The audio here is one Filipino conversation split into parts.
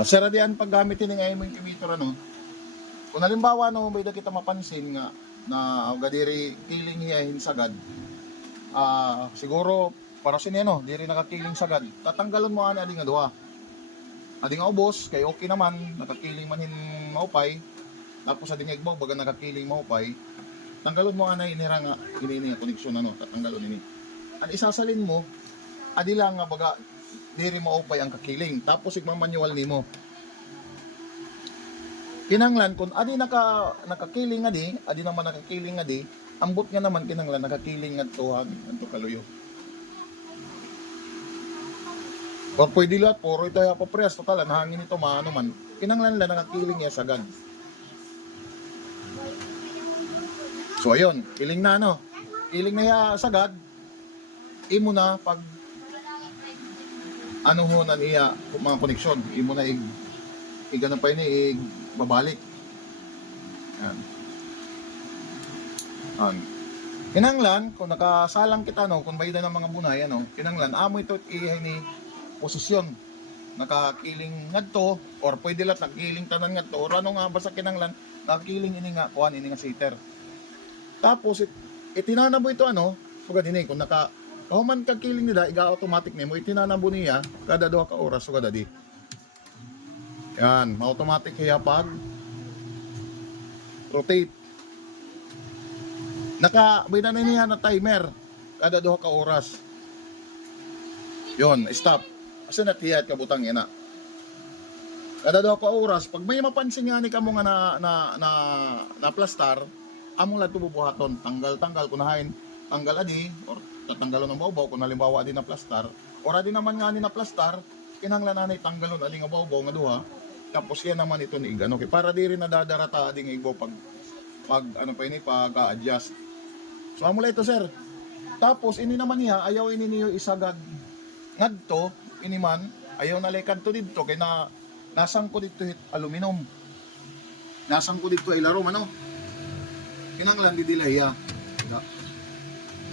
Sir, diyan paggamit ini nga imong incubator ano. Kung halimbawa no may da kita mapansin nga na gadiri kiling hiyahin sagad. Siguro para sa niya no, diri nakakiling sagad. Tatanggalon mo ani adi nga duha. Adi nga ubos kay okay naman nakakiling man hin maupay. Tapos adi nga igbaw baga nakakiling maupay. Tanggalon mo ana inira nga ini nga koneksyon ano, tatanggalon ini. Ang isasalin mo adi lang nga baga diri maupay ang kakiling. Tapos igmamanual nimo. Kinanglan kung adi nakakiling adi naman nakakiling ambot nga naman kinanglan nakakiling adto adto kaluyo. Pag pwede lahat, puro ito pa press, total, hangin ito, maano man. Kinanglan lang, nakakiling niya sagad. So, ayun, kiling na, no? Kiling na niya sagad. Imo na, pag, ano ho na niya, mga koneksyon, imo na, igana pa yun, babalik. Yan. Yan. Kinanglan, kung nakasalang kita, no, kung bayda ng mga bunay, ano, kinanglan, amo ito, ni posisyon nakakiling ngadto or pwede lang nakakiling tanan ngadto or ano nga basta kinanglan nakakiling ini nga kuan ini nga seater. Tapos itinanabo ito ano sugad ini kung naka human kakiling nila iga automatic nimo itinanabo niya kada duha ka oras sugad adi. Yan, automatic kaya pag rotate. Naka bayda na niya na timer kada duha ka oras. Yon, stop. Kasi natiyat ka butang ina. Kada daw ka oras, pag may mapansin nga ni kamo nga na plastar, among lang tububuhaton, tanggal kunahain, tanggal adi or tatanggalon ng bawbaw kung halimbawa adi na plastar, or adi naman nga ni na plastar, kinanglan na tanggalon adi nga bawbaw nga duha, tapos yan naman ito ni igano. Okay, para di rin nadadarata adi nga igbaw pag ano pa ini pag adjust. So amo ito sir. Tapos ini naman niya ayaw ini niyo isagad ngadto ini man ayaw nalikan to dito kay nasang ko dito hit aluminum. Nasang ko dito ay laro ano. Kinanglan didilahiya.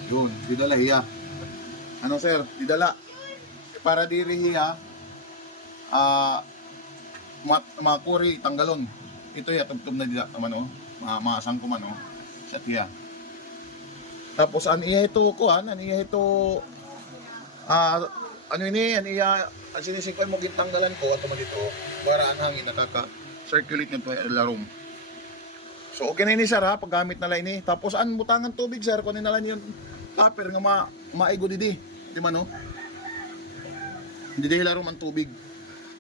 Yun, didalahiya. Ano sir, didala para diri hiya makuri tanggalon. Ito ya tugtog na dila man oh. Maasang ko man oh. Sa tiya. Tapos an iya ito kuan, an iya ito ano ini, an iya ang sinisikoy mo gitanggalan ko ato man dito para ang hangin nakaka-circulate nito ay larom. So okay na ini sir ha, paggamit na lang ini. Tapos an butangan tubig sir, kunin na lang yung tupper nga maigo didi. Di man no? Hindi dahil larom ang tubig.